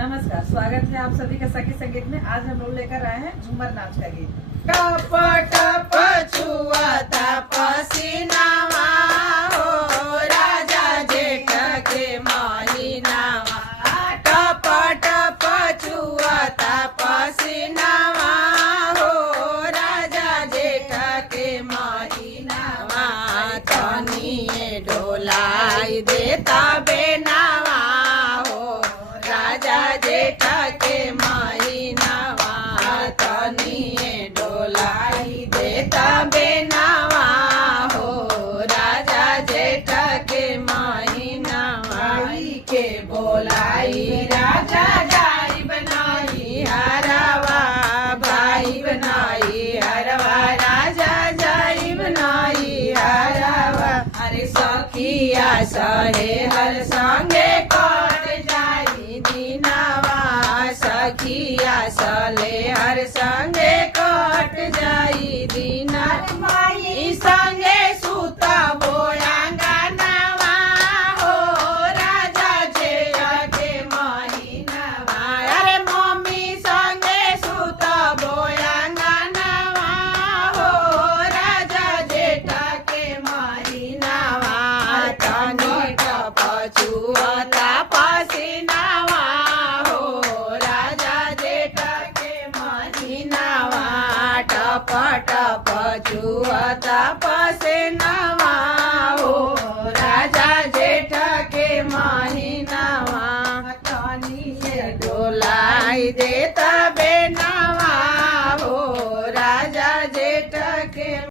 नमस्कार, स्वागत है आप सभी का सखी संगीत में। आज हम लोग लेकर आए हैं झूमर नाच का गीत। टप टप छुआता पसीनावा हो राजा जेठ के महीनावा। टप टप छुआता पसीनावा हो राजा जेठ के महीनावा। तनिए डोलाई देता बेनावा हो राजा जेठ के महीनावा।